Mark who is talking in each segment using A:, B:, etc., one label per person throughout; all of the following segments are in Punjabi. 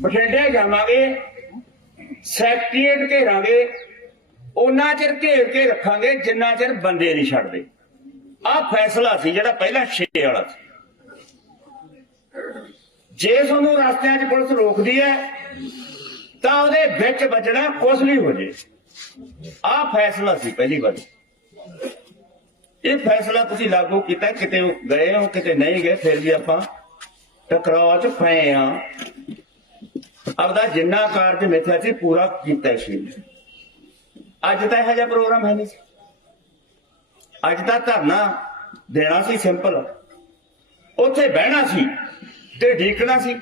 A: ਬਠਿੰਡੇ ਜਾਵਾਂਗੇ, ਸੈਕਟਰੀਏਟ ਘੇਰਾਂਗੇ ਉਹਨਾਂ ਚਿਰ ਘੇਰ ਕੇ ਰੱਖਾਂਗੇ ਜਿੰਨਾ ਚਿਰ ਬੰਦੇ ਨਹੀਂ ਛੱਡਦੇ। ਆਹ ਫੈਸਲਾ ਸੀ ਜਿਹੜਾ ਪਹਿਲਾਂ ਛੇ ਵਾਲਾ ਸੀ। ਜੇ ਤੁਹਾਨੂੰ ਰਸਤਿਆਂ 'ਚ ਪੁਲਿਸ ਰੋਕਦੀ ਹੈ, ਤਾਂ ਉਹਦੇ ਵਿੱਚ ਬਚਣਾ ਕੁਛ ਵੀ ਹੋ ਜੇ। ਆਹ ਫੈਸਲਾ ਸੀ ਪਹਿਲੀ ਵਾਰ। ਇਹ ਫੈਸਲਾ ਤੁਸੀਂ ਲਾਗੂ ਕੀਤਾ, ਕਿਤੇ ਗਏ ਹੋ, ਕਿਤੇ ਨਹੀਂ ਗਏ, ਫਿਰ ਵੀ ਆਪਾਂ ਟਕਰਾਅ 'ਚ ਪਏ ਆ ਆਪਦਾ ਜਿੰਨਾ ਕਾਰਜ ਮਿੱਥਿਆ ਸੀ, ਪੂਰਾ ਕੀਤਾ ਸੀ। ਅੱਜ ਤਾਂ ਇਹੋ ਜਿਹਾ ਪ੍ਰੋਗਰਾਮ ਹੈ ਨਹੀਂ ਸੀ। ਅੱਜ ਤਾਂ ਧਰਨਾ ਦੇਣਾ ਸੀ ਸਿੰਪਲ। ਉੱਥੇ ਬਹਿਣਾ ਸੀ ਤੇ ਢੀਕਣਾ ਸੀ।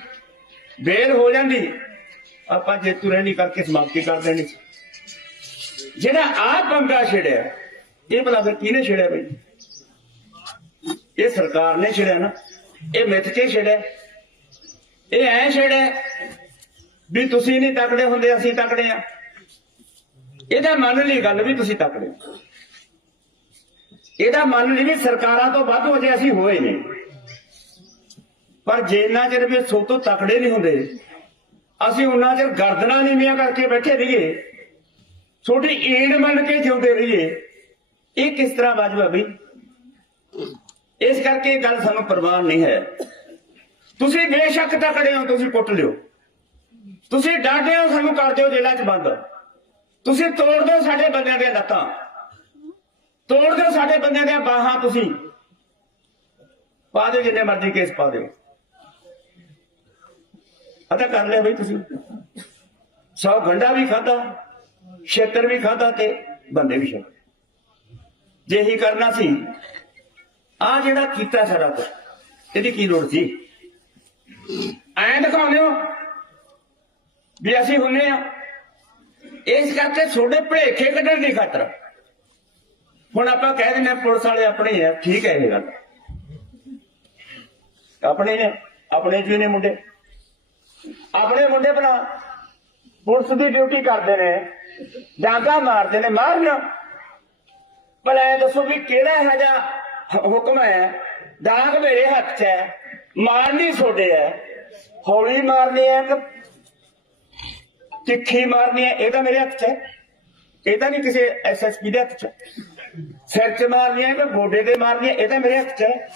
A: ਬੇਲ ਹੋ ਜਾਂਦੀ। ਆਪਾਂ ਜੇਤੂ ਰਹਿਣੀ ਕਰਕੇ ਸਮਾਪਤੀ ਕਰ ਦੇਣੀ ਸੀ। ਜਿਹੜਾ ਆਪ ਬੰਦਾ ਛੇੜਿਆ, ਇਹ ਭਲਾ ਫਿਰ ਕਿਹਨੇ ਛੇੜਿਆ ਬਈ? ਇਹ ਸਰਕਾਰ ਨੇ ਛੇੜਿਆ ਨਾ। ਇਹ ਮਿੱਥ ਕੇ ਛੇੜਿਆ। ਇਹ ਐ ਛੇੜਿਆ। ਵੀ ਤੁਸੀਂ ਨਹੀਂ ਤਕੜੇ ਹੁੰਦੇ, ਅਸੀਂ ਤਕੜੇ ਆ। ਇਹਦਾ ਮੰਨ ਲਈ ਗੱਲ ਵੀ ਤੁਸੀਂ ਤਕੜੇ ਇਹਦਾ ਮੰਨ ਲਈ ਵੀ ਸਰਕਾਰਾਂ ਤੋਂ ਵੱਧ ਹੋ ਜੇ ਅਸੀਂ ਹੋਏ ਨਹੀਂ। ਪਰ ਜਿੰਨਾ ਚਿਰ ਵੀ ਸੋ ਤੋਂ ਤਕੜੇ ਨਹੀਂ ਹੁੰਦੇ, ਅਸੀਂ ਉਹਨਾਂ ਚਿਰ ਗਰਦਨਾ ਨੀਵੀਆਂ ਕਰਕੇ ਬੈਠੇ ਰਹੀਏ। ਛੋਟੀ ਈੜ ਮੰਨ ਕੇ ਜਿਉਂਦੇ ਰਹੀਏ। ਇਹ ਕਿਸ ਤਰ੍ਹਾਂ ਵਾਜਬ ਬਈ ਇਸ ਕਰਕੇ ਇਹ ਗੱਲ ਸਾਨੂੰ ਪ੍ਰਵਾਨ ਨਹੀਂ ਹੈ। ਤੁਸੀਂ ਬੇਸ਼ੱਕ ਤਕੜੇ ਹੋ ਤੁਸੀਂ ਪੁੱਟ ਲਿਓ। ਤੁਸੀਂ ਡਾਂਟੇ ਹੋ ਸਾਨੂੰ ਕਰ ਦਿਓ ਜੇਲ੍ਹਾਂ 'ਚ ਬੰਦ। ਤੁਸੀਂ ਤੋੜ ਦਿਓ ਸਾਡੇ ਬੰਦਿਆਂ ਦੀਆਂ ਲੱਤਾਂ। ਤੋੜ ਦਿਓ ਸਾਡੇ ਬੰਦਿਆਂ ਦੀਆਂ ਬਾਹਾਂ ਤੁਸੀਂ। ਪਾ ਦਿਓ ਜਿੰਨੇ ਮਰਜ਼ੀ ਕੇਸ ਪਾ ਦਿਓ। ਅਦਾ ਕਰ ਲਿਆ ਬਈ ਤੁਸੀਂ। ਸੌ ਘੰਟਾ ਵੀ ਖਾਦਾ ਛੇਤਰ ਵੀ ਖਾਦਾ ਤੇ ਬੰਦੇ ਵੀ ਛੱਡ ਜੇ ਹੀ ਕਰਨਾ ਸੀ ਆ ਜਿਹੜਾ ਕੀਤਾ ਸਾਡਾ ਕੁਝ ਇਹਦੀ ਕੀ ਲੋੜ ਸੀ? ਐਂ ਦਿਖਾਉਂਦੇ ਹੋ ਵੀ ਅਸੀਂ ਹੁੰਨੇ ਆ। ਇਸ ਕਰਕੇ ਤੁਹਾਡੇ ਭਲੇਖੇ ਕੱਢਣ ਦੀ ਖਾਤਰ। ਹੁਣ ਆਪਾਂ ਕਹਿ ਦਿੰਦੇ ਆ, ਪੁਲਿਸ ਵਾਲੇ ਆਪਣੇ ਆ, ਠੀਕ ਹੈ ਇਹ ਗੱਲ। ਆਪਣੇ ਨੇ ਆਪਣੇ ਜੀ ਨੇ ਮੁੰਡੇ। ਆਪਣੇ ਮੁੰਡੇ ਬਣਾ ਪੁਲਿਸ ਦੀ ਡਿਊਟੀ ਕਰਦੇ ਨੇ, ਡਾਂਗਾ ਮਾਰਦੇ ਨੇ, ਮਾਰਨ। ਭਲਾ ਇਹ ਦੱਸੋ ਵੀ ਕਿਹੜਾ ਇਹੋ ਜਿਹਾ ਹੁਕਮ ਹੈ? ਡਾਂਗ ਮੇਰੇ ਹੱਥ 'ਚ ਹੈ, ਮਾਰਨੀ ਛੋਡੇ ਹੈ। ਹੌਲੀ ਮਾਰਨੀ ਹੈ ਕਿ ਤਿੱਖੀ ਮਾਰਨੀ ਹੈ, ਇਹ ਤਾਂ ਮੇਰੇ ਹੱਥ 'ਚ ਹੈ। ਇਹ ਤਾਂ ਨਹੀਂ ਕਿਸੇ ਐਸਐਸਪੀ ਦੇ ਹੱਥ 'ਚ ਸਿਰ 'ਚ ਮਾਰਨੀ ਹੈ ਕਿ ਗੋਡੇ ਤੇ ਮਾਰਨੀ ਹੈ, ਇਹ ਤਾਂ ਮੇਰੇ ਹੱਥ 'ਚ ਹੈ।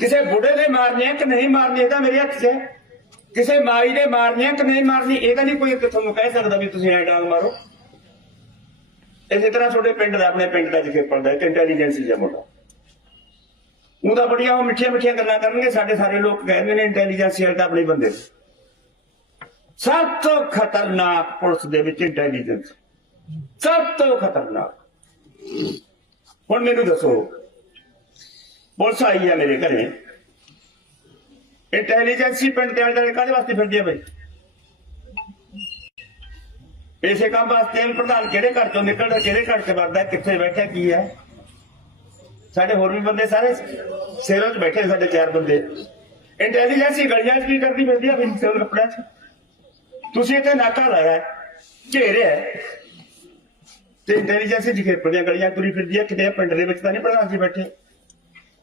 A: ਕਿਸੇ ਬੁੱਢੇ ਦੇ ਮਾਰਨੀ ਹੈ ਕਿ ਨਹੀਂ ਮਾਰਨੀ, ਇਹ ਤਾਂ ਮੇਰੇ ਹੱਥ 'ਚ ਹੈ। ਕਿਸੇ ਮਾਈ ਦੇ ਮਾਰਨੀ ਹੈ ਕਿ ਨਹੀਂ ਮਾਰਨੀ, ਇਹ ਤਾਂ ਨਹੀਂ ਕੋਈ ਤੁਹਾਨੂੰ ਕਹਿ ਸਕਦਾ ਵੀ ਤੁਸੀਂ ਐ ਡਾਂਗ ਮਾਰੋ। ਇਸੇ ਤਰ੍ਹਾਂ ਤੁਹਾਡੇ ਪਿੰਡ ਦਾ, ਆਪਣੇ ਪਿੰਡ ਦਾ ਜਿਕੇ ਪੜਦਾ ਹੈ ਇੰਟੈਲੀਜੈਂਸੀ ਦਾ ਮੁੰਡਾ। ਉਹਦਾ ਬੜੀਆਂ ਉਹ ਮਿੱਠੀਆਂ ਮਿੱਠੀਆਂ ਗੱਲਾਂ ਕਰਨਗੇ, ਸਾਡੇ ਸਾਰੇ ਲੋਕ ਕਹਿੰਦੇ ਨੇ ਇੰਟੈਲੀਜੈਂਸੀ ਵਾਲੇ ਆਪਣੇ ਬੰਦੇ ਸਭ ਤੋਂ ਖਤਰਨਾਕ ਪੁਲਿਸ ਦੇ ਵਿੱਚ ਇੰਟੈਲੀਜੈਂਸ ਸਭ ਤੋਂ ਖਤਰਨਾਕ। ਹੁਣ ਮੈਨੂੰ ਦੱਸੋ, ਪੁਲਿਸ ਆਈ ਹੈ ਮੇਰੇ ਘਰੇ। ਇੰਟੈਲੀਜੈਂਸੀ ਪਿੰਡ ਦੇ ਆਲੇ ਕਾਹਦੇ ਵਾਸਤੇ ਫਿਰਦੀ ਹੈ ਬਈ? ਇਸੇ ਕੰਮ ਵਾਸਤੇ ਪ੍ਰਧਾਨ ਕਿਹੜੇ ਘਰ ਚੋਂ ਨਿਕਲਦਾ, ਕਿਹੜੇ ਘਰ ਚ ਵਰਦਾ ਕਿੱਥੇ ਬੈਠਾ ਕੀ ਹੈ? ਸਾਡੇ ਹੋਰ ਵੀ ਬੰਦੇ ਸਾਰੇ ਸੇਰਾਂ 'ਚ ਬੈਠੇ ਸਾਡੇ ਚਾਰ ਬੰਦੇ। ਇੰਟੈਲੀਜੈਂਸੀ ਗਲੀਆਂ 'ਚ ਕੀ ਕਰਦੀ ਫਿਰਦੀ ਆ ਫਿਰ ਸਿਵਲ ਕੱਪੜਿਆਂ 'ਚ ਤੁਸੀਂ ਇੱਥੇ ਨਾਕਾ ਲਾਇਆ, ਘੇਰਿਆ ਹੈ। ਤੇ ਇੰਟੈਲੀਜੈਂਸੀ ਜਿਖੇ ਪੜੀਆਂ ਗਲੀਆਂ ਤੁਰੀ ਫਿਰਦੀ ਆ ਕਿਤੇ ਪਿੰਡ ਦੇ ਵਿੱਚ ਤਾਂ ਨਹੀਂ ਪ੍ਰਧਾਨ ਜੀ ਬੈਠੇ।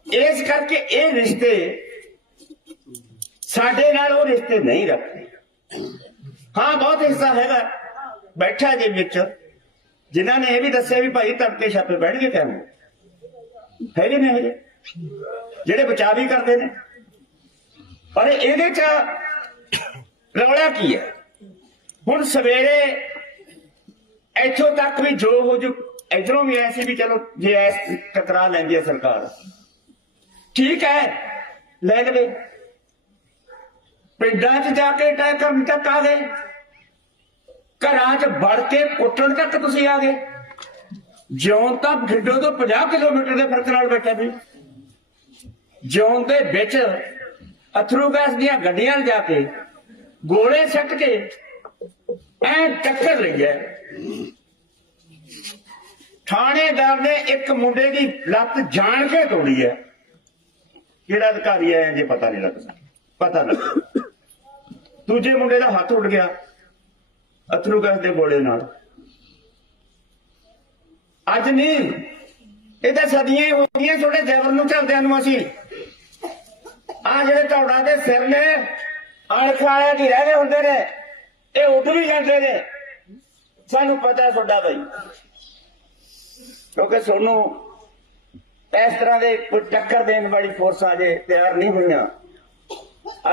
A: ਇਸ ਕਰਕੇ ਇਹ ਰਿਸ਼ਤੇ ਸਾਡੇ ਨਾਲ ਉਹ ਰਿਸ਼ਤੇ ਨਹੀਂ ਰੱਖਦੇ। ਹਾਂ, ਬਹੁਤ ਹਿੱਸਾ ਹੈਗਾ। ਬੈਠਾ ਜੇ ਵਿੱਚ, ਜਿਨ੍ਹਾਂ ਨੇ ਇਹ ਵੀ ਦੱਸਿਆ ਵੀ ਭਾਈ ਤੜਕੇ ਛਾਪੇ ਬੈਠ ਕੇ ਕਹਿਣ ਹੈਗੇ ਨੇ ਹਜੇ ਜਿਹੜੇ ਬਚਾ ਵੀ ਕਰਦੇ ਨੇ। ਪਰ ਇਹਦੇ ਚ ਰੌਲਾ ਕੀ ਹੈ? ਹੁਣ ਸਵੇਰੇ ਇੱਥੋਂ ਤੱਕ ਵੀ ਜੋ ਹੋ ਜੋ, ਇਧਰੋਂ ਵੀ ਐਸੀ ਵੀ ਚਲੋ ਜੇ ਐਸ ਟਕਰਾ ਲੈਂਦੀ ਹੈ ਸਰਕਾਰ। ਠੀਕ ਹੈ ਲੈ ਲਵੇ। ਪਿੰਡਾਂ 'ਚ ਜਾ ਕੇ ਤੈਅ ਕਰਨ ਤੱਕ ਆ ਗਏ। ਘਰਾਂ 'ਚ ਵੜ ਕੇ ਕੁੱਟਣ ਤੱਕ ਤੁਸੀਂ ਆ ਗਏ। ਜਿਉਂ ਤਾਂ ਖਿੱਡੋ ਤੋਂ 50 ਕਿਲੋਮੀਟਰ ਦੇ ਫ਼ਰਕ ਨਾਲ ਬੈਠਾ ਵੀ ਜਿਉਂ ਦੇ ਵਿੱਚ ਅਥਰੂ ਗੈਸ ਦੀਆਂ ਗੱਡੀਆਂ ਜਾ ਕੇ ਗੋਲੇ ਸੱਟ ਕੇ ਐ ਟੱਕਰ ਲਈ ਹੈ। ਥਾਣੇਦਾਰ ਨੇ ਇੱਕ ਮੁੰਡੇ ਦੀ ਲੱਤ ਜਾਣ ਕੇ ਤੋੜੀ ਹੈ। ਕਿਹੜਾ ਅਧਿਕਾਰੀ ਹੈ ਜੇ ਪਤਾ ਨਹੀਂ ਲੱਗਦਾ। ਪਤਾ ਲੱਗ ਦੂਜੇ ਮੁੰਡੇ ਦਾ ਹੱਥ ਉੱਡ ਗਿਆ। ਅਥਰੂ ਗੈਸ ਦੇ ਗੋਲੇ ਨਾਲ। ਅੱਜ ਨਹੀਂ। ਇਹ ਤਾਂ ਸਦੀਆਂ ਹੀ ਹੋ ਗਈਆਂ ਛੋਟੇ ਜ਼ਬਰ ਨੂੰ ਚੱਲਦਿਆਂ ਨੂੰ ਅਸੀਂ। ਆ ਜਿਹੜੇ ਧੌੜਾ ਦੇ ਸਿਰ ਨੇ ਅਣਖਾਇਆ ਕੀ ਰਹਿੰਦੇ ਹੁੰਦੇ ਨੇ। ਇਹ ਉੱਠ ਵੀ ਜਾਂਦੇ ਨੇ। ਸਾਨੂੰ ਪਤਾ ਤੁਹਾਡਾ ਬਈ। ਕਿਉਂਕਿ ਤੁਹਾਨੂੰ ਇਸ ਤਰ੍ਹਾਂ ਦੇ ਕੋਈ ਟੱਕਰ ਦੇਣ ਵਾਲੀ ਫੋਰਸਾਂ ਜੇ ਤਿਆਰ ਨਹੀਂ ਹੋਈਆਂ।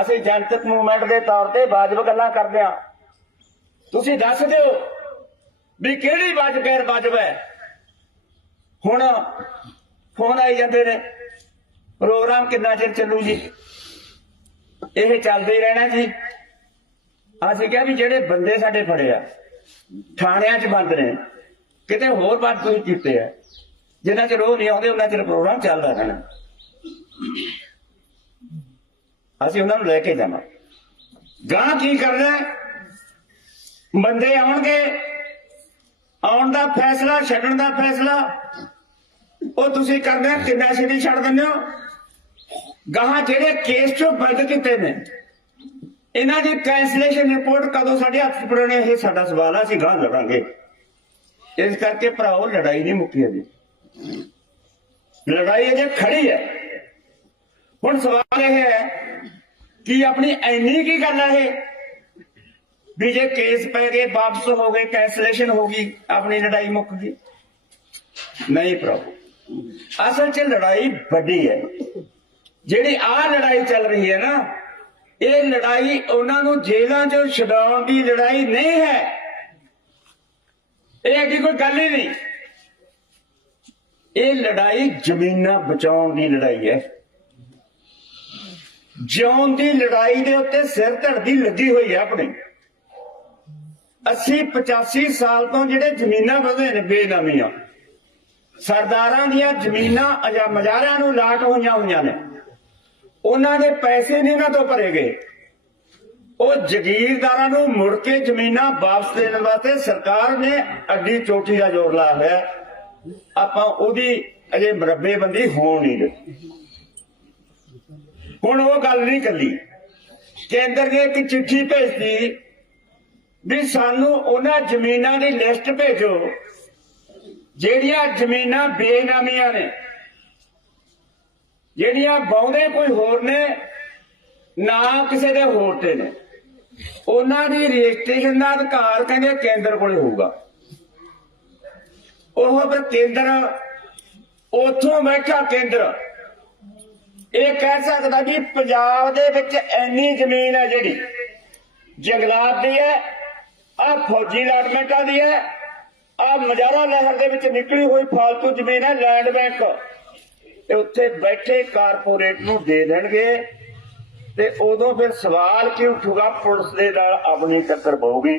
A: ਅਸੀਂ ਜਨਤਕ ਮੂਵਮੈਂਟ ਦੇ ਤੌਰ ਤੇ ਬਾਜਬ ਗੱਲਾਂ ਕਰਦੇ ਹਾਂ। ਤੁਸੀਂ ਦੱਸ ਦਿਓ ਵੀ ਕਿਹੜੀ ਵਾਜਬ ਗੈਰ ਵਾਜਬ ਹੈ? ਹੁਣ ਫੋਨ ਆਈ ਜਾਂਦੇ ਨੇ। ਪ੍ਰੋਗਰਾਮ ਕਿੰਨਾ ਚਿਰ ਚੱਲੂ ਜੀ? ਇਹ ਚੱਲਦੇ ਰਹਿਣਾ ਜੀ। ਅਸੀਂ ਕਿਹਾ ਵੀ ਜਿਹੜੇ ਬੰਦੇ ਸਾਡੇ ਫੜੇ ਆ ਥਾਣਿਆਂ 'ਚ ਬੰਦ ਨੇ ਕਿਤੇ ਹੋਰ ਬੰਦ ਤੁਸੀਂ ਕੀਤੇ ਆ ਜਿੰਨਾ ਚਿਰ ਉਹ ਨਹੀਂ ਆਉਂਦੇ ਉਹਨਾਂ ਚਿਰ ਪ੍ਰੋਗਰਾਮ ਚੱਲਦਾ ਰਹਿਣਾ। ਅਸੀਂ ਉਹਨਾਂ ਨੂੰ ਲੈ ਕੇ ਜਾਣਾ ਗਾਂ ਕੀ ਕਰਨਾ ਬੰਦੇ ਆਉਣਗੇ ਆਉਣ ਦਾ ਫੈਸਲਾ ਛੱਡਣ ਦਾ ਫੈਸਲਾ ਉਹ ਤੁਸੀਂ ਕਰਦੇ ਹੈ, ਕਿੰਨਾ ਛੇਤੀ ਛੱਡ ਦਿੰਦੇ ਹੋ? ਗਾਹਾਂ ਜਿਹੜੇ ਕੇਸ ਚੋਂ ਬੰਦ ਕੀਤੇ ਨੇ ਇਹਨਾਂ ਦੀ ਕੈਂਸਲੇਸ਼ਨ ਰਿਪੋਰਟ ਕਦੋਂ ਸਾਡੇ ਹੱਥ 'ਚ ਪੜਨੇ ਇਹ ਸਾਡਾ ਸਵਾਲ ਆ, ਅਸੀਂ ਗਾਂ ਲੜਾਂਗੇ। ਇਸ ਕਰਕੇ ਭਰਾਓ, ਲੜਾਈ ਨਹੀਂ ਮੁੱਕੀ ਅਜੇ। ਲੜਾਈ ਅਜੇ ਖੜੀ ਹੈ। ਹੁਣ ਸਵਾਲ ਇਹ ਹੈ ਕਿ ਆਪਣੀ ਐਨੀ ਕੀ ਗੱਲ ਹੈ ਇਹ? ਵੀ ਜੇ ਕੇਸ ਪੈ ਗਏ, ਵਾਪਸ ਹੋ ਗਏ ਕੈਂਸਲੇਸ਼ਨ ਹੋ ਗਈ, ਆਪਣੀ ਲੜਾਈ ਮੁੱਕ ਗਈ। ਨਹੀਂ ਪ੍ਰਭੂ ਅਸਲ 'ਚ ਲੜਾਈ ਵੱਡੀ ਹੈ। ਜਿਹੜੀ ਆ ਲੜਾਈ ਚੱਲ ਰਹੀ ਹੈ ਨਾ ਇਹ ਲੜਾਈ ਉਹਨਾਂ ਨੂੰ ਜੇਲ੍ਹਾਂ ਚ ਛਡਾਉਣ ਦੀ ਲੜਾਈ ਨਹੀਂ ਹੈ। ਇਹ ਅੱਗੇ ਕੋਈ ਗੱਲ ਹੀ ਨਹੀਂ। ਇਹ ਲੜਾਈ ਜ਼ਮੀਨਾਂ ਬਚਾਉਣ ਦੀ ਲੜਾਈ ਹੈ। ਜਿਉਣ ਦੀ ਲੜਾਈ ਦੇ ਉੱਤੇ ਸਿਰ ਧੜਦੀ ਲੱਗੀ ਹੋਈ ਹੈ ਆਪਣੀ। 80 85 ਸਾਲ ਤੋਂ ਜਿਹੜੇ ਜ਼ਮੀਨਾਂ ਵਧੇ ਨੇ ਬੇਨਾਮੀਆਂ, ਸਰਦਾਰਾਂ ਦੀਆਂ ਜ਼ਮੀਨਾਂ ਅਜਾ ਮਜ਼ਾਰਿਆਂ ਨੂੰ ਲਾਟ ਹੋਈਆਂ ਹੋਈਆਂ ਨੇ। ਉਹਨਾਂ ਦੇ ਪੈਸੇ ਨਹੀਂ ਇਹਨਾਂ ਤੋਂ ਭਰੇ ਗਏ। ਉਹ ਜ਼ਗੀਰਦਾਰਾਂ ਨੂੰ ਮੁੜ ਕੇ ਜ਼ਮੀਨਾਂ ਵਾਪਸ ਦੇਣ ਵਾਸਤੇ ਸਰਕਾਰ ਨੇ ਅੱਡੀ ਚੋਟੀ ਦਾ ਜ਼ੋਰ ਲਾਇਆ ਹੋਇਆ ਆਪਾਂ ਉਹਦੀ ਅਜੇ ਮਰੱਬੇਬੰਦੀ ਹੋਣ ਨਹੀਂ ਦਿੱਤੀ ਹੁਣ ਉਹ ਗੱਲ ਨਹੀਂ ਕੱਲੀ ਕੇਂਦਰ ਨੇ ਇੱਕ ਚਿੱਠੀ ਭੇਜਤੀ ਵੀ ਸਾਨੂੰ ਉਹਨਾਂ ਜ਼ਮੀਨਾਂ ਦੀ ਲਿਸਟ ਭੇਜੋ, ਜਿਹੜੀਆਂ ਜ਼ਮੀਨਾਂ ਬੇਨਾਮੀਆਂ ਨੇ। ਜਿਹੜੀਆਂ ਬਾਉਂਦੇ ਕੋਈ ਹੋਰ ਨੇ, ਨਾ ਕਿਸੇ ਦੇ ਹੋਰ ਤੇ ਨੇ। ਉਹਨਾਂ ਦੀ ਰਜਿਸਟ੍ਰੇਸ਼ਨ ਦਾ ਅਧਿਕਾਰ ਕਹਿੰਦੇ ਕੇਂਦਰ ਕੋਲ ਹੋਊਗਾ। ਉਹ ਫਿਰ ਕੇਂਦਰ, ਉਥੋਂ ਬੈਠਾ ਕੇਂਦਰ, ਇਹ ਕਹਿ ਸਕਦਾ ਕਿ ਪੰਜਾਬ ਦੇ ਵਿੱਚ ਇੰਨੀ ਜ਼ਮੀਨ ਹੈ ਜਿਹੜੀ ਜੰਗਲਾਤ ਦੀ ਹੈ ਆ ਫੌਜੀ ਅਲਾਟਮੈਂਟਾਂ ਦੀ ਹੈ ਆ ਮਜਾਰਾ ਲਹਿਰ ਦੇ ਵਿੱਚ ਨਿਕਲੀ ਹੋਈ ਫਾਲਤੂ ਜ਼ਮੀਨ ਹੈ, ਲੈਂਡ ਬੈਂਕ। ਤੇ ਉੱਥੇ ਬੈਠੇ ਕਾਰਪੋਰੇਟ ਨੂੰ ਦੇ ਦੇਣਗੇ। ਤੇ ਉਦੋਂ ਫਿਰ ਸਵਾਲ ਕੀ ਉੱਠੂਗਾ ਪੁਲਿਸ ਦੇ ਨਾਲ ਆਪਣੀ ਟੱਕਰ ਪਊਗੀ।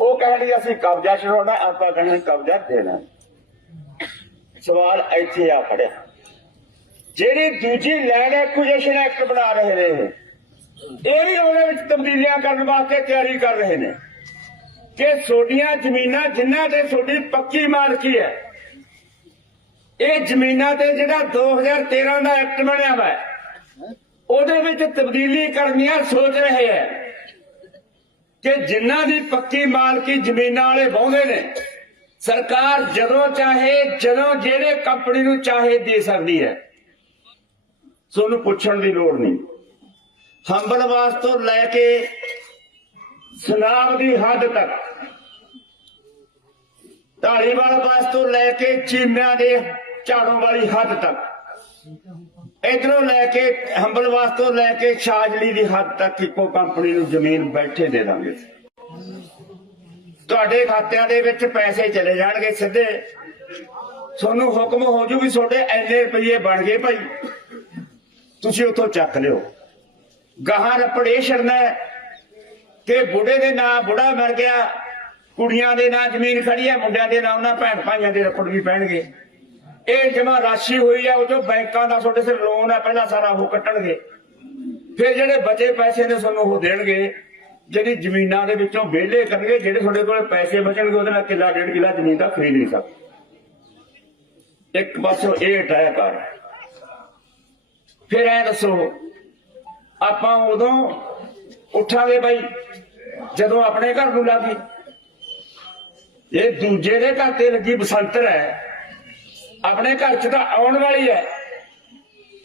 A: ਉਹ ਕਹਿਣਗੇ ਅਸੀਂ ਕਬਜ਼ਾ ਛਡਾਉਣਾ ਆਪਾਂ ਕਹਿੰਦੇ ਕਬਜ਼ਾ ਦੇਣਾ। ਸਵਾਲ ਇੱਥੇ ਆ ਖੜਿਆ। ਜਿਹੜੀ ਦੂਜੀ ਲੈਂਡ ਐਕੁਜੀਸ਼ਨ ਐਕਟ ਬਣਾ ਰਹੇ ਨੇ ਇਹ, ਵੀ ਉਹਦੇ ਵਿੱਚ ਤਬਦੀਲੀਆਂ ਕਰਨ ਵਾਸਤੇ ਤਿਆਰੀ ਕਰ ਰਹੇ ਨੇ ਕਿ ਤੁਹਾਡੀਆਂ ਜ਼ਮੀਨਾਂ ਜਿਨ੍ਹਾਂ ਤੇ ਤੁਹਾਡੀ ਪੱਕੀ ਮਾਲਕੀ ਹੈ ਇਹ ਜ਼ਮੀਨਾਂ ਤੇ ਜਿਹੜਾ 2013 ਦਾ ਐਕਟ ਬਣਿਆ ਹੋਇਆ ਹੈ ਉਹਦੇ ਵਿੱਚ ਤਬਦੀਲੀ ਕਰਨੀਆਂ ਸੋਚ ਰਹੇ ਹੈ ਕਿ ਜਿਨ੍ਹਾਂ ਦੀ ਪੱਕੀ ਮਾਲਕੀ ਜ਼ਮੀਨਾਂ ਵਾਲੇ ਵਾਹੁੰਦੇ ਨੇ, ਸਰਕਾਰ ਜਦੋਂ ਚਾਹੇ, ਜਦੋਂ ਜਿਹੜੇ ਕੰਪਨੀ ਨੂੰ ਚਾਹੇ ਦੇ ਸਕਦੀ ਹੈ। ਤੁਹਾਨੂੰ ਪੁੱਛਣ ਦੀ ਲੋੜ ਨਹੀਂ। ਹੰਬਲਵਾਸ ਤੋਂ ਲੈ ਕੇ ਸੁਨਾਮ ਦੀ ਹੱਦ ਤੱਕ ਢਾਲੀਵਾਲ ਬਾਸ ਤੋਂ ਲੈ ਕੇ ਚੀਮਿਆਂ ਦੇ ਝਾੜੋਂ ਵਾਲੀ ਹੱਦ ਤੱਕ। ਇਧਰੋਂ ਲੈ ਕੇ ਹੰਬਲਵਾਸ ਤੋਂ ਲੈ ਕੇ ਛਾਜਲੀ ਦੀ ਹੱਦ ਤੱਕ ਇੱਕੋ ਕੰਪਨੀ ਨੂੰ ਜ਼ਮੀਨ ਬੈਠੇ ਦੇ ਦਾਂਗੇ। ਤੁਹਾਡੇ ਖਾਤਿਆਂ ਦੇ ਵਿੱਚ ਪੈਸੇ ਚਲੇ ਜਾਣਗੇ ਸਿੱਧੇ। ਤੁਹਾਨੂੰ ਹੁਕਮ ਹੋ ਜੂ ਵੀ ਤੁਹਾਡੇ ਐਨੇ ਰੁਪਏ ਬਣ ਗਏ ਭਾਈ। ਤੁਸੀਂ ਉੱਥੋਂ ਚੱਕ ਲਿਓ। ਗਾਹਾਂ ਰਪੜੇ ਛੜਨਾ ਕਿ ਬੁੜੇ ਦੇ ਨਾਂ ਬੁੜਾ ਮਰ ਗਿਆ। ਕੁੜੀਆਂ ਦੇ ਨਾਂ ਜ਼ਮੀਨ ਖੜੀ ਹੈ ਮੁੰਡਿਆਂ ਦੇ ਨਾਂ, ਉਹਨਾਂ ਭੈਣ ਭਾਈਆਂ ਦੇ ਰਪੜ ਵੀ ਪੈਣਗੇ। ਇਹ ਜਮਾ ਰਾਸ਼ੀ ਹੋਈ ਆ, ਉਹ ਜੋ ਬੈਂਕਾਂ ਦਾ ਤੁਹਾਡੇ ਸਿਰ ਲੋਨ ਹੈ ਪਹਿਲਾਂ ਸਾਰਾ ਉਹ ਕੱਟਣਗੇ। ਫਿਰ ਜਿਹੜੇ ਬਚੇ ਪੈਸੇ ਨੇ ਤੁਹਾਨੂੰ ਉਹ ਦੇਣਗੇ। ਜਿਹੜੀ ਜ਼ਮੀਨਾਂ ਦੇ ਵਿੱਚੋਂ ਵਿਹਲੇ ਕਰਨਗੇ, ਜਿਹੜੇ ਤੁਹਾਡੇ ਕੋਲ ਪੈਸੇ ਬਚਣਗੇ, ਉਹਦੇ ਨਾਲ ਕਿੱਲਾ, ਡੇਢ ਕਿੱਲਾ ਜ਼ਮੀਨ ਦਾ ਖਰੀਦ ਨਹੀਂ ਸਕਦੇ। ਇੱਕ ਪਾਸੋਂ ਇਹ ਹਟਾਇਆ ਕਰ ਫਿਰ ਐ ਦੱਸੋ, ਆਪਾਂ ਉਦੋਂ ਉੱਠਾਂਗੇ ਬਾਈ, ਜਦੋਂ ਆਪਣੇ ਘਰ ਨੂੰ ਲੱਗੀ ਇਹ ਦੂਜੇ ਦੇ ਘਰ ਤੇ ਲੱਗੀ ਬਸੰਤਰ ਹੈ, ਆਪਣੇ ਘਰ ਚ ਤਾਂ ਆਉਣ ਵਾਲੀ ਹੈ।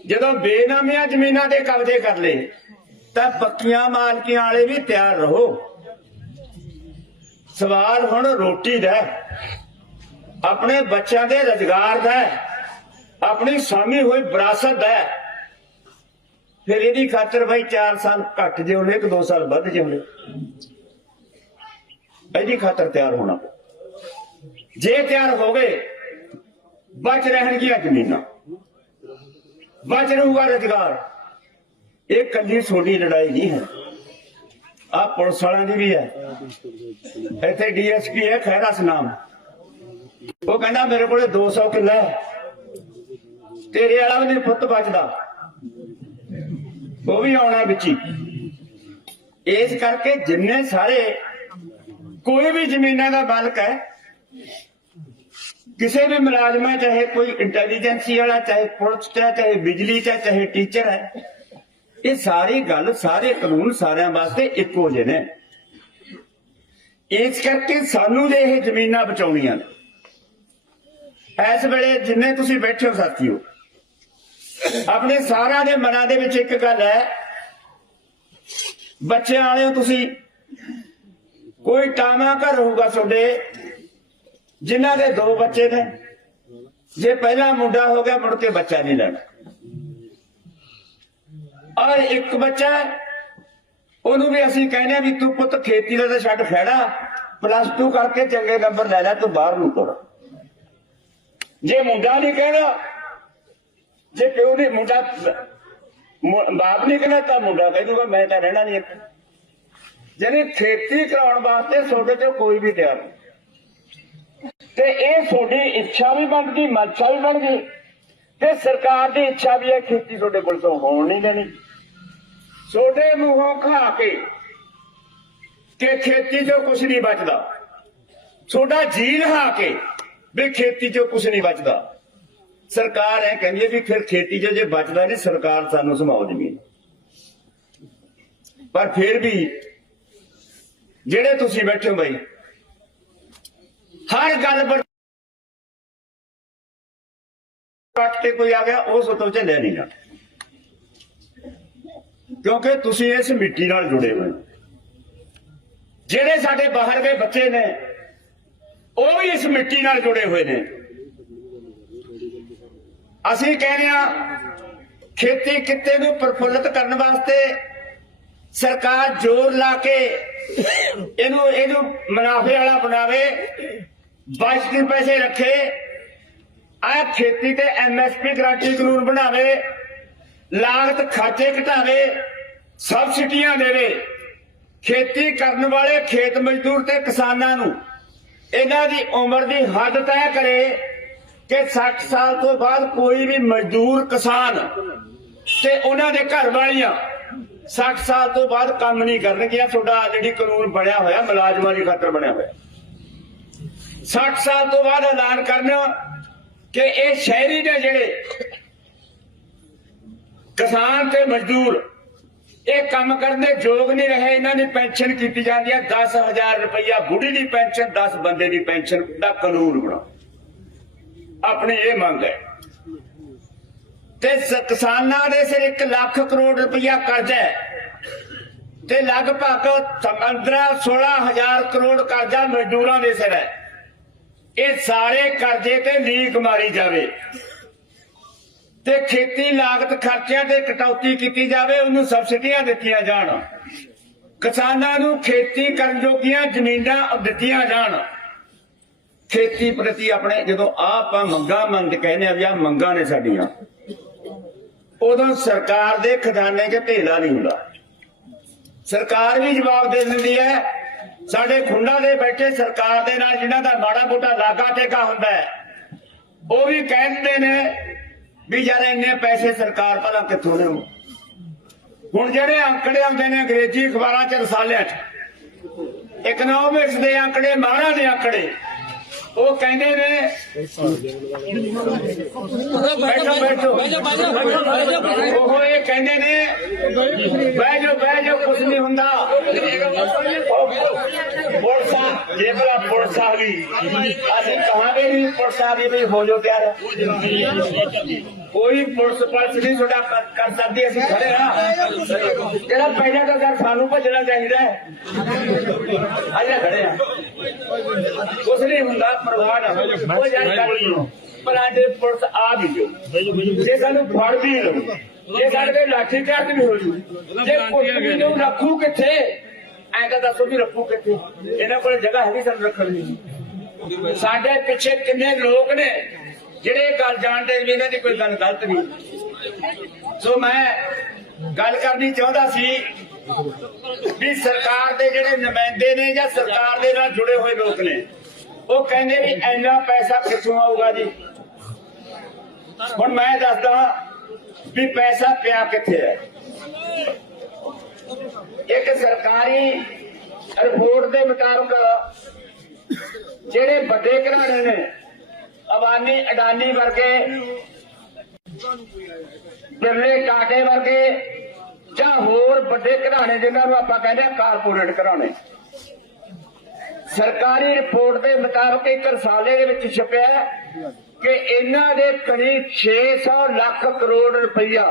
A: ਜਦੋਂ ਬੇਨਾਮੀਆਂ ਜ਼ਮੀਨਾਂ ਤੇ ਕਬਜ਼ੇ ਕਰ ਲਏ ਤਾਂ ਪੱਕੀਆਂ ਮਾਲਕੀਆਂ ਵਾਲੇ ਵੀ ਤਿਆਰ ਰਹੋ। ਸਵਾਲ ਹੁਣ ਰੋਟੀ ਦਾ ਆਪਣੇ ਬੱਚਿਆਂ ਦੇ ਰੁਜ਼ਗਾਰ ਦਾ ਆਪਣੀ ਸਾਮੀ ਹੋਈ ਵਿਰਾਸਤ ਦਾ ਫਿਰ ਇਹਦੀ ਖਾਤਰ ਬਈ 4 ਸਾਲ ਘੱਟ ਜੇ ਹੋਣੇ ਕਿ 2 ਸਾਲ ਵੱਧ ਜੇ ਉਹਨੇ ਇਹਦੀ ਖਾਤਰ ਤਿਆਰ ਹੋਣਾ ਜੇ ਤਿਆਰ ਹੋ ਗਏ, ਬਚ ਰਹਿਣਗੀਆਂ ਜ਼ਮੀਨਾਂ। ਬਚ ਰਹੂਗਾ ਰੁਜ਼ਗਾਰ। ਇਹ ਕੱਲੀ ਛੋਟੀ ਲੜਾਈ ਨਹੀਂ ਹੈ। ਆ ਪੁਲਿਸ ਵਾਲਿਆਂ ਦੀ ਵੀ ਹੈ। ਇੱਥੇ ਡੀਐਸਪੀ ਹੈ ਖੈਰਾ ਸਨਾਮ। ਉਹ ਕਹਿੰਦਾ, ਮੇਰੇ ਕੋਲੇ 200 ਕਿੱਲਾ ਹੈ। ਤੇਰੇ ਵਾਲਾ ਵੀ ਫੁੱਤ ਬਚਦਾ। ਉਹ ਵੀ ਆਉਣਾ ਵਿੱਚ। ਹੀ ਇਸ ਕਰਕੇ ਜਿੰਨੇ ਸਾਰੇ ਕੋਈ ਵੀ ਜ਼ਮੀਨਾਂ ਦਾ ਮਾਲਕ ਹੈ ਕਿਸੇ ਵੀ ਮੁਲਾਜ਼ਮ ਹੈ, ਚਾਹੇ ਕੋਈ ਇੰਟੈਲੀਜੈਂਸੀ ਵਾਲਾ, ਚਾਹੇ ਪੁਲਿਸ ਚ ਚਾਹੇ ਬਿਜਲੀ ਚ ਚਾਹੇ ਟੀਚਰ ਹੈ, ਇਹ ਸਾਰੀ ਗੱਲ, ਸਾਰੇ ਕਾਨੂੰਨ ਸਾਰਿਆਂ ਵਾਸਤੇ ਇੱਕੋ ਜਿਹੇ ਨੇ। ਇਸ ਕਰਕੇ ਸਾਨੂੰ ਜੇ ਇਹ ਜ਼ਮੀਨਾਂ ਬਚਾਉਣੀਆਂ ਨੇ, ਇਸ ਵੇਲੇ ਜਿੰਨੇ ਤੁਸੀਂ ਬੈਠੇ ਹੋ ਸਾਥੀਓ, ਆਪਣੇ ਸਾਰਿਆਂ ਦੇ ਮਨਾਂ ਦੇ ਵਿੱਚ ਇੱਕ ਗੱਲ ਹੈ, ਬੱਚਿਆਂ ਵਾਲਿਓ ਤੁਸੀਂ, ਕੋਈ ਟਾਮਾ ਘਰ ਹੋਊਗਾ ਤੁਹਾਡੇ ਜਿਨ੍ਹਾਂ ਦੇ ਦੋ ਬੱਚੇ ਨੇ, ਜੇ ਪਹਿਲਾ ਮੁੰਡਾ ਹੋ ਗਿਆ, ਮੁੜ ਕੇ ਬੱਚਾ ਨਹੀਂ ਲੈਣਾ। ਔਰ ਇੱਕ ਬੱਚਾ ਉਹਨੂੰ ਵੀ ਅਸੀਂ ਕਹਿੰਦੇ ਆ ਵੀ ਤੂੰ ਪੁੱਤ ਖੇਤੀ ਦਾ ਤਾਂ ਛੱਡ ਖੜਾ ਪਲੱਸ 2 ਕਰਕੇ ਚੰਗੇ ਨੰਬਰ ਲੈ ਲੈ, ਤੂੰ ਬਾਹਰ ਨੂੰ ਤੁਰ। ਜੇ ਮੁੰਡਾ ਨਹੀਂ ਕਹਿਣਾ, ਜੇ ਪਿਓ ਨੇ ਮੁੰਡਾ ਬਾਪ ਨਹੀਂ ਕਹਿਣਾ, ਤਾਂ ਮੁੰਡਾ ਕਹਿ ਦੂਗਾ, ਮੈਂ ਤਾਂ ਰਹਿਣਾ ਨਹੀਂ ਇੱਥੇ। ਜਾਨੀ ਖੇਤੀ ਕਰਾਉਣ ਵਾਸਤੇ ਤੁਹਾਡੇ ਚੋਂ ਕੋਈ ਵੀ ਤਿਆਰ ਨਹੀਂ। ਤੇ ਇਹ ਤੁਹਾਡੀ ਇੱਛਾ ਵੀ ਬਣ ਗਈ, ਮਨਸ਼ਾ ਵੀ ਬਣ ਗਈ। ਤੇ ਸਰਕਾਰ ਦੀ ਇੱਛਾ ਵੀ ਹੈ, ਖੇਤੀ ਤੁਹਾਡੇ ਕੋਲ ਤੋਂ ਹੋਣ ਨਹੀਂ ਦੇਣੀ। ਤੁਹਾਡੇ ਮੂੰਹੋਂ ਖਾ ਕੇ ਕਿ ਖੇਤੀ 'ਚੋਂ ਕੁਝ ਨਹੀਂ ਬਚਦਾ। ਤੁਹਾਡਾ ਜੀ ਲਹਾ ਕੇ ਵੀ ਖੇਤੀ 'ਚੋਂ ਕੁਝ ਨਹੀਂ ਬਚਦਾ। ਸਰਕਾਰ ਇਹ ਕਹਿੰਦੀ ਹੈ ਵੀ ਫਿਰ ਖੇਤੀ 'ਚ ਜੇ ਬਚਦਾ ਨਹੀਂ, ਸਰਕਾਰ ਸਾਨੂੰ ਸਮਾਉ ਜ਼ਮੀਨ ਪਰ ਫਿਰ ਵੀ ਜਿਹੜੇ ਤੁਸੀਂ ਬੈਠੇ ਹੋ ਬਾਈ ਹਰ ਗੱਲ ਪਰ ਕੱਟ ਕੇ ਕੋਈ ਆ ਗਿਆ ਉਸ ਤੋਂ ਚੱਲਿਆ ਨਹੀਂ ਜਾਣਾ ਕਿਉਂਕਿ ਤੁਸੀਂ ਇਸ ਮਿੱਟੀ ਨਾਲ ਜੁੜੇ ਹੋਏ ਜਿਹੜੇ ਸਾਡੇ ਬਾਹਰ ਦੇ ਬੱਚੇ ਨੇ, ਉਹ ਵੀ ਇਸ ਮਿੱਟੀ ਨਾਲ ਜੁੜੇ ਹੋਏ ਨੇ। ਅਸੀਂ ਕਹਿੰਦੇ ਆ ਖੇਤੀ ਕਿੱਤੇ ਨੂੰ ਪ੍ਰਫੁੱਲਤ ਕਰਨ ਵਾਸਤੇ ਸਰਕਾਰ ਜ਼ੋਰ ਲਾ ਕੇ ਇਹਨੂੰ ਇਹਨੂੰ ਮੁਨਾਫੇ ਵਾਲਾ ਬਣਾਵੇ। ਬਚਤ ਦੇ ਪੈਸੇ ਰੱਖੇ, ਆ ਖੇਤੀ ਤੇ ਐਮਐਸਪੀ ਗਰੰਟੀ ਕਾਨੂੰਨ ਬਣਾਵੇ, ਲਾਗਤ ਖਾਤੇ ਘਟਾਵੇ, ਸਬਸਿਡੀਆਂ ਦੇਵੇ। ਖੇਤੀ ਕਰਨ ਵਾਲੇ ਖੇਤ ਮਜ਼ਦੂਰ ਤੇ ਕਿਸਾਨਾਂ ਨੂੰ ਇਹਨਾਂ ਦੀ ਉਮਰ ਦੀ ਹੱਦ ਤੈਅ ਕਰੇ ਕਿ 60 ਸਾਲ ਤੋਂ ਬਾਅਦ ਕੋਈ ਵੀ ਮਜ਼ਦੂਰ ਕਿਸਾਨ ਤੇ ਉਹਨਾਂ ਦੇ ਘਰ ਵਾਲੀਆਂ 60 ਸਾਲ ਤੋਂ ਬਾਅਦ ਕੰਮ ਨਹੀਂ ਕਰਨਗੀਆਂ। ਤੁਹਾਡਾ ਜਿਹੜੀ ਕਾਨੂੰਨ ਬਣਿਆ ਹੋਇਆ, ਮੁਲਾਜ਼ਮਾਂ ਦੀ ਖਾਤਰ ਬਣਿਆ ਹੋਇਆ। 60 ਸਾਲ ਤੋਂ ਬਾਅਦ ਐਲਾਨ ਕਰਨਾ ਕਿ ਇਹ ਸ਼ਹਿਰੀ ਨੇ ਜਿਹੜੇ ਕਿਸਾਨ ਤੇ ਮਜ਼ਦੂਰ ਇਹ ਕੰਮ ਕਰਨ ਦੇ ਯੋਗ ਨਹੀਂ ਰਹੇ, ਇਹਨਾਂ ਦੀ ਪੈਨਸ਼ਨ ਕੀਤੀ ਜਾਂਦੀ ਹੈ 10000 ਰੁਪਇਆ ਬੁੜੀ ਦੀ ਪੈਨਸ਼ਨ 10 ਬੰਦੇ ਦੀ ਪੈਨਸ਼ਨ ਦਾ ਕਾਨੂੰਨ ਬਣਾਓ। ਆਪਣੀ ਇਹ ਮੰਗ ਹੈ। ਤੇ ਕਿਸਾਨਾਂ ਦੇ ਸਿਰ 1 ਲੱਖ ਕਰੋੜ ਰੁਪਇਆ ਕਰਜ਼ਾ ਹੈ। ਤੇ ਲਗਭਗ 15 16000 ਕਰੋੜ ਕਰਜ਼ਾ ਮਜ਼ਦੂਰਾਂ ਦੇ ਸਿਰ ਹੈ। ਇਹ ਸਾਰੇ ਕਰਜ਼ੇ ਤੇ ਲੀਕ ਮਾਰੀ ਜਾਵੇ। ਤੇ ਖੇਤੀ ਲਾਗਤ ਖਰਚਿਆਂ ਤੇ ਕਟੌਤੀ ਕੀਤੀ ਜਾਵੇ, ਉਹਨੂੰ ਸਬਸਿਡੀਆਂ ਦਿੱਤੀਆਂ ਜਾਣ। ਕਿਸਾਨਾਂ ਨੂੰ ਖੇਤੀ ਕਰਨ ਜੋਗੀਆਂ ਜ਼ਮੀਨਾਂ ਦਿੱਤੀਆਂ ਜਾਣ। ਖੇਤੀ ਪ੍ਰਤੀ ਆਪਣੇ ਜਦੋਂ ਆਹ ਆਪਾਂ ਮੰਗਾ ਮੰਗ ਕਹਿੰਦੇ ਆ ਵੀ ਆਹ ਮੰਗਾਂ ਨੇ ਸਾਡੀਆਂ। ਉਦੋਂ ਸਰਕਾਰ ਦੇ ਖਜ਼ਾਨੇ 'ਚ ਢੇਲਾ ਨਹੀਂ ਹੁੰਦਾ। ਸਰਕਾਰ ਵੀ ਜਵਾਬ ਦੇ ਦਿੰਦੀ ਹੈ ਸਾਡੇ ਖੁੰਡਾ ਦੇ ਬੈਠੇ ਸਰਕਾਰ ਦੇ ਨਾਲ ਜਿਨ੍ਹਾਂ ਦਾ ਮਾੜਾ ਮੋਟਾ ਲਾਗਾ ਟੇਕਾ ਹੁੰਦਾ ਹੈ, ਉਹ ਵੀ ਕਹਿੰਦੇ ਨੇ ਵੀ ਯਾਰ ਇੰਨੇ ਪੈਸੇ ਸਰਕਾਰ ਭਲਾ ਕਿੱਥੋਂ ਲਿਆਉ ਹੁਣ ਜਿਹੜੇ ਅੰਕੜੇ ਆਉਂਦੇ ਨੇ ਅੰਗਰੇਜ਼ੀ ਅਖਬਾਰਾਂ 'ਚ ਰਸਾਲਿਆਂ 'ਚ ਇਕਨੋਮਿਕਸ ਦੇ ਅੰਕੜੇ ਮਾਹਰਾਂ ਦੇ ਅੰਕੜੇ। ਉਹ ਕਹਿੰਦੇ ਨੇ, ਬੈਠੋ ਬੈਠੋ। ਉਹ ਇਹ ਕਹਿੰਦੇ ਨੇ, ਬਹਿ ਜਾਓ ਬਹਿ ਜਾਓ ਕੁਝ ਨਹੀਂ ਹੁੰਦਾ। ਪੁਲਿਸਾਂ ਜੇ ਭਲਾ ਪੁਲਿਸ ਅਸੀਂ ਕਹਾਂਗੇ ਵੀ ਪੁਲਿਸ ਆ ਗਈ ਵੀ ਹੋ ਜਾਓ ਤਿਆਰ। ਕੋਈ ਪੁਲਿਸ ਪਲਸ ਨਹੀਂ ਤੁਹਾਡਾ ਕਰ- ਕਰ ਸਕਦੀ, ਅਸੀਂ ਖੜੇ ਆ ਜਿਹੜਾ ਪਹਿਲਾਂ ਤਾਂ ਸਰ ਸਾਨੂੰ ਭੱਜਣਾ ਚਾਹੀਦਾ ਹੈ। ਅੱਜ ਖੜੇ ਆ ਕੁਛ ਨਹੀਂ ਹੁੰਦਾ ਪਰਵਾਹ ਨਾ ਉਹ ਯਾਰ ਗੱਲ ਸੁਣੋ ਪਰ ਅੱਜ ਪੁਲਿਸ ਆ ਵੀ ਜੋ। ਜੇ ਸਾਨੂੰ ਫੜ ਵੀ ਲਓ, ਜੇ ਸਾਡੇ ਤੇ ਲਾਠੀ ਚਾਰਜ ਵੀ ਹੋ ਜੂ ਜੇ ਕੁੱਟ ਨੂੰ ਰੱਖੂ ਕਿੱਥੇ? ਐਂ ਤਾਂ ਦੱਸੋ ਵੀ ਰੱਖੂ ਕਿੱਥੇ? ਇਹਨਾਂ ਕੋਲ ਜਗ੍ਹਾ ਹੈਗੀ ਸਾਨੂੰ ਰੱਖਣ ਦੀ ਸਾਡੇ ਪਿੱਛੇ ਕਿੰਨੇ ਲੋਕ ਨੇ? ਜਿਹੜੇ ਗੱਲ ਜਾਣਦੇ ਵੀ ਇਹਨਾਂ ਦੀ ਕੋਈ ਗੱਲ ਗਲਤ ਨਹੀਂ। ਸੋ ਮੈਂ ਗੱਲ ਕਰਨੀ ਚਾਹੁੰਦਾ ਸੀ ਵੀ ਸਰਕਾਰ ਦੇ ਜਿਹੜੇ ਨੁਮਾਇੰਦੇ ਨੇ ਜਾਂ ਸਰਕਾਰ ਦੇ ਨਾਲ ਜੁੜੇ ਹੋਏ ਲੋਕ ਨੇ, ਉਹ ਕਹਿੰਦੇ ਵੀ ਇੰਨਾ ਪੈਸਾ ਕਿੱਥੋਂ ਆਊਗਾ ਜੀ? ਹੁਣ ਮੈਂ ਦੱਸਦਾ ਵੀ ਪੈਸਾ ਪਿਆ ਕਿੱਥੇ ਹੈ? ਇੱਕ ਸਰਕਾਰੀ ਰਿਪੋਰਟ ਦੇ ਮੁਤਾਬਕ ਜਿਹੜੇ ਵੱਡੇ ਘਰਾਣੇ ਨੇ ਅਬਾਨੀ, ਅਡਾਨੀ ਵਰਗੇ, ਬਿਰਲੇ ਟਾਟੇ ਵਰਗੇ ਜਾਂ ਹੋਰ ਵੱਡੇ ਘਰਾਣੇ ਜਿਨ੍ਹਾਂ ਨੂੰ ਆਪਾਂ ਕਹਿੰਦੇ ਆ ਕਾਰਪੋਰੇਟ ਘਰਾਣੇ। ਸਰਕਾਰੀ ਰਿਪੋਰਟ ਦੇ ਮੁਤਾਬਕ ਇੱਕ ਰਸਾਲੇ ਦੇ ਵਿੱਚ ਛਪਿਆ ਕਿ ਇਹਨਾਂ ਦੇ ਕਰੀਬ 600 ਲੱਖ ਕਰੋੜ ਰੁਪਈਆ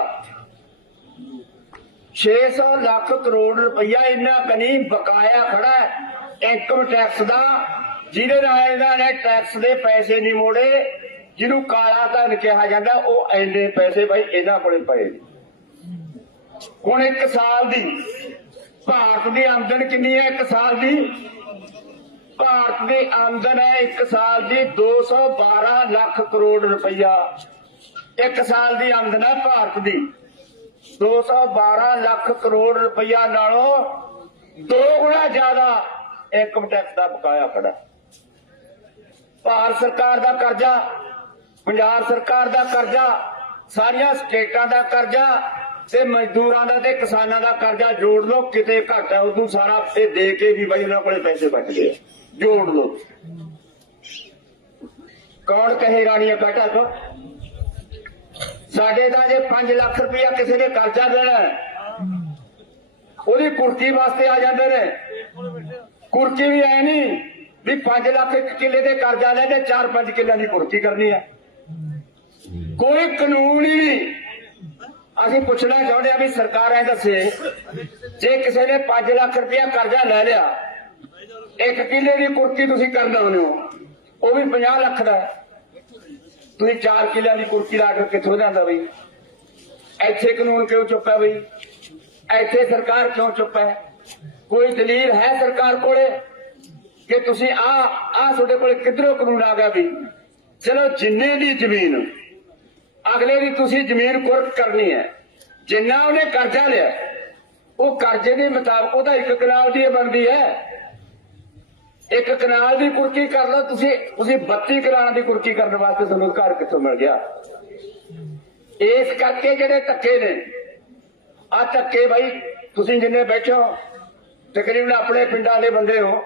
A: 600 ਲੱਖ ਕਰੋੜ ਰੁਪਈਆ ਇਹਨਾਂ ਕਨੀ ਬਕਾਇਆ ਖੜਾ ਹੈ। ਇਨਕਮ ਟੈਕਸ ਦਾ ਜਿਹਦੇ ਨਾਲ ਇਹਨਾਂ ਨੇ ਟੈਕਸ ਦੇ ਪੈਸੇ ਨਹੀਂ ਮੋੜੇ, ਜਿਹਨੂੰ ਕਾਲਾ ਧਨ ਕਿਹਾ ਜਾਂਦਾ, ਉਹ ਐਨੇ ਪੈਸੇ ਭਾਈ ਇਹਨਾਂ ਕੋਲੇ ਪਏ ਨੇ। ਹੁਣ ਇੱਕ ਸਾਲ ਦੀ, ਭਾਰਤ ਦੀ ਆਮਦਨ ਕਿੰਨੀ ਹੈ ਇੱਕ ਸਾਲ ਦੀ? ਭਾਰਤ ਦੀ ਆਮਦਨ ਹੈ ਇੱਕ ਸਾਲ ਦੀ 212 ਲੱਖ ਕਰੋੜ ਰੁਪਈਆ। ਇੱਕ ਸਾਲ ਦੀ ਆਮਦਨ ਹੈ ਭਾਰਤ ਦੀ। 212 ਲੱਖ ਕਰੋੜ ਰੁਪਈਆ ਨਾਲੋਂ ਦੋ ਗੁਣਾ ਜ਼ਿਆਦਾ ਇਨਕਮ ਟੈਕਸ ਦਾ ਬਕਾਇਆ ਖੜਾ। ਭਾਰਤ ਸਰਕਾਰ ਦਾ ਕਰਜ਼ਾ ਪੰਜਾਬ ਸਰਕਾਰ ਦਾ ਕਰਜ਼ਾ ਸਾਰੀਆਂ ਸਟੇਟਾਂ ਦਾ ਕਰਜ਼ਾ ਤੇ ਮਜ਼ਦੂਰਾਂ ਦਾ ਤੇ ਕਿਸਾਨਾਂ ਦਾ ਕਰਜ਼ਾ ਜੋੜ ਲਓ ਕਿਤੇ ਘੱਟ ਹੈ ਉਦੋਂ ਸਾਰਾ ਇਹ ਦੇ ਕੇ ਵੀ ਬਈ ਉਹਨਾਂ ਕੋਲੇ ਪੈਸੇ ਬਚ ਗਏ ਜੋੜ ਲਓ। ਕੌਣ ਕਹੇ ਨਹੀਂ ਇਹ ਕੋ ਸਾਡੇ ਦਾ ਜੇ 5 ਲੱਖ ਰੁਪਇਆ ਕਿਸੇ ਨੇ ਕਰਜ਼ਾ ਦੇਣਾ ਹੈ, ਉਹਦੀ ਕੁਰਕੀ ਵਾਸਤੇ ਆ ਜਾਂਦੇ ਨੇ। ਕੁਰਕੀ ਵੀ ਐ ਨਹੀਂ। ਵੀ 5 ਲੱਖ ਇੱਕ ਕਿੱਲੇ ਦੇ ਕਰਜ਼ਾ ਲੈ ਤੇ 4-5 ਕਿੱਲਿਆਂ ਦੀ ਕੁਰਕੀ ਕਰਨੀ ਹੈ। ਕੋਈ ਕਾਨੂੰਨ ਹੀ ਨਹੀਂ। ਅਸੀਂ ਪੁੱਛਣਾ ਚਾਹੁੰਦੇ ਆ ਵੀ ਸਰਕਾਰ ਐ ਦੱਸੇ, ਜੇ ਕਿਸੇ ਨੇ 5 ਲੱਖ ਰੁਪਇਆ ਕਰਜ਼ਾ ਲੈ ਲਿਆ, ਇੱਕ ਕਿੱਲੇ ਦੀ ਕੁਰਕੀ ਤੁਸੀਂ ਕਰ ਲਾਉਂਦੇ ਹੋ, ਉਹ ਵੀ 50 ਲੱਖ ਦਾ ਤੁਸੀਂ 4 ਕਿੱਲਿਆਂ ਦੀ ਕੁਰਕੀ ਦਾ ਆਰਡਰ ਕਿੱਥੋਂ ਲਿਆਂਦਾ ਬਈ? ਇੱਥੇ ਕਾਨੂੰਨ ਕਿਉਂ ਚੁੱਪ ਹੈ ਬਈ? ਇੱਥੇ ਸਰਕਾਰ ਕਿਉਂ ਚੁੱਪ ਹੈ ਕੋਈ ਦਲੀਲ ਹੈ ਸਰਕਾਰ ਕੋਲੇ? ਕਿ ਤੁਸੀਂ ਆ ਆ ਤੁਹਾਡੇ ਕੋਲ ਕਿਧਰੋਂ ਕਾਨੂੰਨ ਆ ਗਿਆ ਵੀ? ਚਲੋ ਜਿੰਨੇ ਦੀ ਜ਼ਮੀਨ, ਅਗਲੇ ਦੀ ਤੁਸੀਂ ਜ਼ਮੀਨ ਕੁਰਕ ਕਰਨੀ ਹੈ। ਜਿੰਨਾ ਉਹਨੇ ਕਰਜ਼ਾ ਲਿਆ, ਉਹ ਕਰਜ਼ੇ ਦੇ ਮੁਤਾਬਕ ਉਹਦਾ ਇੱਕ ਕਨਾਲ ਦੀ ਬਣਦੀ ਹੈ। ਇੱਕ ਕਨਾਲ ਦੀ ਕੁਰਕੀ ਕਰ ਲਓ, ਤੁਸੀਂ ਤੁਸੀਂ 32 ਕਨਾਲਾਂ ਦੀ ਕੁਰਕੀ ਕਰਨ ਵਾਸਤੇ ਤੁਹਾਨੂੰ ਘਰ ਕਿੱਥੋਂ ਮਿਲ ਗਿਆ? ਇਸ ਕਰਕੇ ਜਿਹੜੇ ਧੱਕੇ ਨੇ ਆ ਧੱਕੇ ਬਾਈ, ਤੁਸੀਂ ਜਿੰਨੇ ਬੈਠੋ ਤਕਰੀਬਨ ਆਪਣੇ ਪਿੰਡਾਂ ਦੇ ਬੰਦੇ ਹੋ।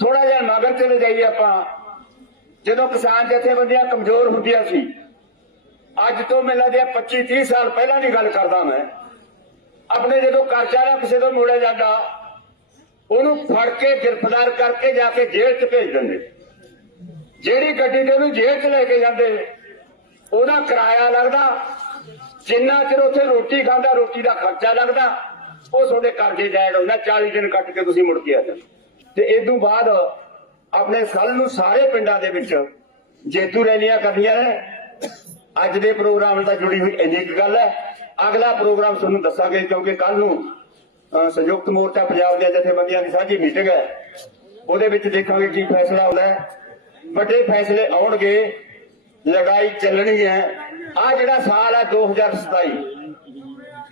A: ਥੋੜਾ ਜਿਹਾ ਮਗਰ ਚਲੇ ਜਾਈਏ ਆਪਾਂ। ਜਦੋਂ ਕਿਸਾਨ ਜਥੇਬੰਦੀਆਂ ਕਮਜ਼ੋਰ ਹੁੰਦੀਆਂ ਸੀ, ਅੱਜ ਤੋਂ ਮੈਨੂੰ ਲੱਗਦਾ 25 30 ਸਾਲ ਪਹਿਲਾਂ ਦੀ ਗੱਲ ਕਰਦਾ ਮੈਂ। ਆਪਣੇ ਜਦੋਂ ਕਰਜ਼ਾ ਕਿਸੇ ਤੋਂ ਮੋੜਿਆ ਜਾਂਦਾ, ਉਹਨੂੰ ਫੜ ਕੇ ਗ੍ਰਿਫਤਾਰ ਕਰਕੇ ਜਾ ਕੇ ਜੇਲ੍ਹ 'ਚ ਭੇਜ ਦਿੰਦੇ। ਜਿਹੜੀ ਗੱਡੀ ਤੇ ਉਹਨੂੰ ਜੇਲ੍ਹ 'ਚ ਲੈ ਕੇ ਜਾਂਦੇ, ਉਹਦਾ ਕਿਰਾਇਆ ਲੱਗਦਾ, ਜਿੰਨਾ ਚਿਰ ਉੱਥੇ ਰੋਟੀ ਖਾਂਦਾ, ਰੋਟੀ ਦਾ ਖਰਚਾ ਲੱਗਦਾ, ਉਹ ਤੁਹਾਡੇ ਕਰਜ਼ੇ ਜਾਇਦ ਹੁੰਦਾ 40 ਦਿਨ ਕੱਟ ਕੇ ਤੁਸੀਂ ਮੁੜ ਕੇ ਆ ਜਾਂਦੇ। ਤੇ ਇਸ ਤੋਂ ਬਾਅਦ ਆਪਣੇ ਕੱਲ ਨੂੰ ਸਾਰੇ ਪਿੰਡਾਂ ਦੇ ਵਿੱਚ ਜੇਤੂ ਰੈਲੀਆਂ ਕਰਨੀਆਂ ਨੇ। ਅੱਜ ਦੇ ਪ੍ਰੋਗਰਾਮ ਨਾਲ ਜੁੜੀ ਹੋਈ ਇੰਨੀ ਕੁ ਗੱਲ ਹੈ। ਅਗਲਾ ਪ੍ਰੋਗਰਾਮ ਤੁਹਾਨੂੰ ਦੱਸਾਂਗੇ ਕਿਉਂਕਿ ਕੱਲ ਨੂੰ ਸੰਯੁਕਤ ਮੋਰਚਾ ਪੰਜਾਬ ਦੇ ਜਥੇਬੰਦੀਆਂ ਦੀ ਸਾਂਝੀ ਮੀਟਿੰਗ ਹੈ। ਉਹਦੇ ਵਿੱਚ ਦੇਖਾਂਗੇ ਕੀ ਫੈਸਲਾ ਆਉਂਦਾ ਹੈ। ਵੱਡੇ ਫੈਸਲੇ ਆਉਣਗੇ, ਲੜਾਈ ਚੱਲਣੀ ਹੈ। ਆ ਜਿਹੜਾ ਸਾਲ ਹੈ 2027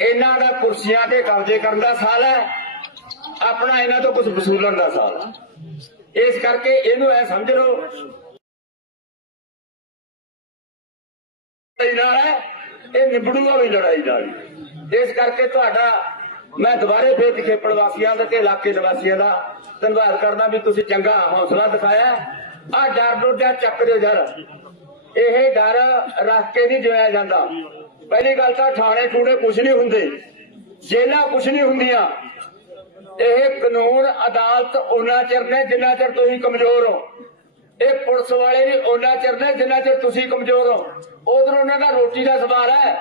A: ਇਹਨਾਂ ਦਾ ਕੁਰਸੀਆਂ ਤੇ ਕਬਜ਼ੇ ਕਰਨ ਦਾ ਸਾਲ ਹੈ। ਆਪਣਾ ਇਹਨਾਂ ਤੋਂ ਕੁਝ ਵਸੂਲਣ ਦਾ ਸਾਲ। ਇਸ ਕਰਕੇ ਇਹਨੂੰ ਐ ਸਮਝ ਲਓ। ਨਾਲ ਹੈ, ਇਹ ਨਿਬੜੂਗਾ ਵੀ ਲੜਾਈ ਨਾਲ ਇਸ ਕਰਕੇ ਤੁਹਾਡਾ ਮੈਂ ਦੁਬਾਰੇ ਫੇਰ ਖੇਪੜ ਵਾਸੀਆਂ ਦਾ ਤੇ ਇਲਾਕੇ ਨਿਵਾਸੀਆਂ ਦਾ ਧੰਨਵਾਦ ਕਰਦਾ ਵੀ ਤੁਸੀਂ ਚੰਗਾ ਹੌਸਲਾ ਦਿਖਾਇਆ। ਆ ਡਰ ਡੋਡਾ ਚੱਕ ਦਿਓ ਯਾਰ। ਇਹ ਡਰ ਰੱਖ ਕੇ ਨਹੀਂ ਜਿਆ ਜਾਂਦਾ। ਪਹਿਲੀ ਗੱਲ ਤਾਂ ਥਾਣੇ ਠੂਣੇ ਕੁਝ ਨਹੀਂ ਹੁੰਦੇ। ਜੇਲਾਂ ਕੁਝ ਨਹੀਂ ਹੁੰਦੀਆਂ।
B: ਇਹ ਕਾਨੂੰਨ ਅਦਾਲਤ ਉਹਨਾਂ ਚਿਰ ਨੇ ਜਿੰਨਾ ਚਿਰ ਤੁਸੀਂ ਕਮਜ਼ੋਰ ਹੋ। ਇਹ ਪੁਲਿਸ ਵਾਲੇ ਵੀ ਉਹਨਾਂ ਚਿਰ ਨੇ ਜਿੰਨਾ ਚਿਰ ਤੁਸੀਂ ਕਮਜ਼ੋਰ ਹੋ। ਉਧਰ ਉਹਨਾਂ ਦਾ ਰੋਟੀ ਦਾ ਸਵਾਲ ਹੈ।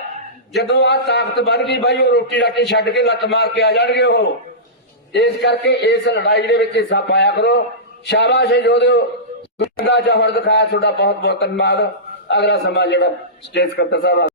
B: ਜਦੋਂ ਆ ਤਾਕਤ ਵੱਧ ਗਈ ਬਾਈ, ਉਹ ਰੋਟੀ ਰਾਟੀ ਛੱਡ ਕੇ ਲੱਤ ਮਾਰ ਕੇ ਆ ਜਾਣਗੇ ਉਹ। ਇਸ ਕਰਕੇ ਇਸ ਲੜਾਈ ਦੇ ਵਿੱਚ ਹਿੱਸਾ ਪਾਇਆ ਕਰੋ। ਸ਼ਾਬਾਸ਼ ਹੈ ਜੋਧਿਓ ਦਾ ਜਹਰ ਦਿਖਾਇਆ ਤੁਹਾਡਾ ਬਹੁਤ ਬਹੁਤ ਧੰਨਵਾਦ। ਅਗਲਾ ਸਮਾਂ ਜਿਹੜਾ ਸਟੇਜ ਕਰਤਾ ਸਾਹਿਬ